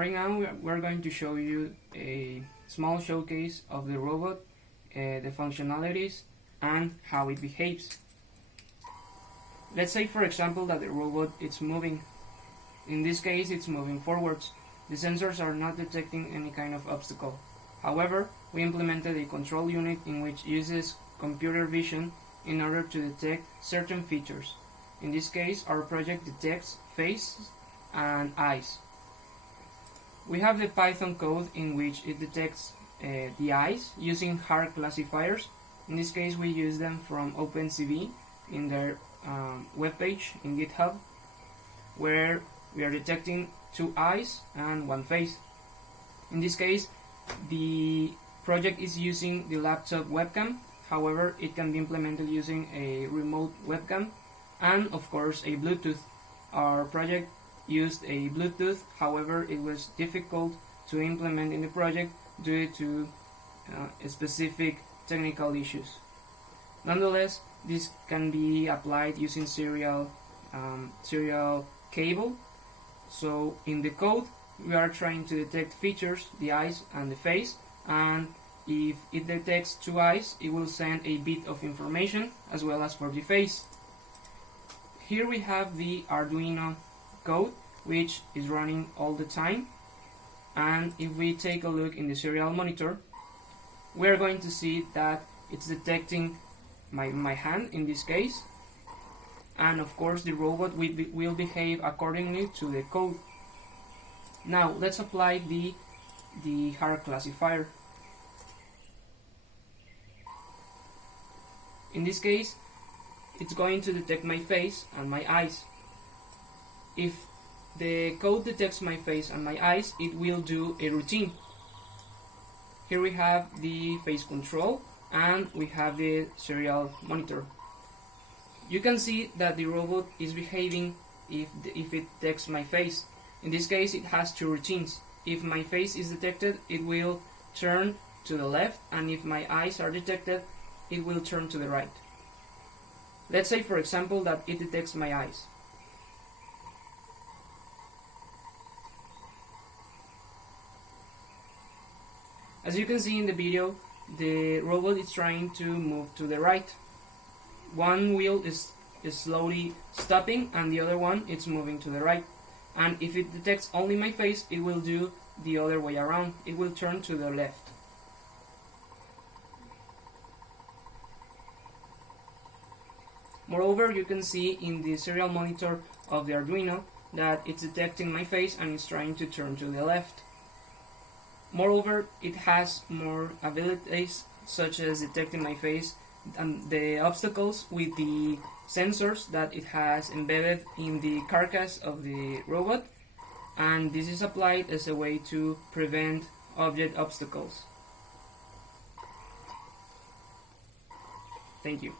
Right now we're going to show you a small showcase of the robot, the functionalities and how it behaves. Let's say for example that the robot is moving. In this case it's moving forwards. The sensors are not detecting any kind of obstacle. However, we implemented a control unit in which uses computer vision in order to detect certain features. In this case, our project detects faces and eyes. We have the Python code in which it detects the eyes using hard classifiers. In this case, we use them from OpenCV in their webpage in GitHub, where we are detecting 2 eyes and 1 face. In this case, the project is using the laptop webcam. However, it can be implemented using a remote webcam and of course a Bluetooth. Our project used a Bluetooth, however it was difficult to implement in the project due to specific technical issues. Nonetheless, this can be applied using serial cable. So in the code we are trying to detect features, the eyes and the face, and if it detects 2 eyes, it will send a bit of information as well as for the face. Here we have the Arduino code, which is running all the time, and if we take a look in the serial monitor, we are going to see that it's detecting my hand in this case, and of course the robot will behave accordingly to the code. Now let's apply the hard classifier. In this case, it's going to detect my face and my eyes. If the code detects my face and my eyes, it will do a routine. Here we have the face control and we have the serial monitor. You can see that the robot is behaving if it detects my face. In this case, it has 2 routines. If my face is detected, it will turn to the left, and if my eyes are detected, it will turn to the right. Let's say for example that it detects my eyes. As you can see in the video, the robot is trying to move to the right. One wheel is slowly stopping and the other one is moving to the right. And if it detects only my face, it will do the other way around. It will turn to the left. Moreover, you can see in the serial monitor of the Arduino that it's detecting my face and it's trying to turn to the left. Moreover, it has more abilities such as detecting my face and the obstacles with the sensors that it has embedded in the carcass of the robot, and this is applied as a way to prevent object obstacles. Thank you.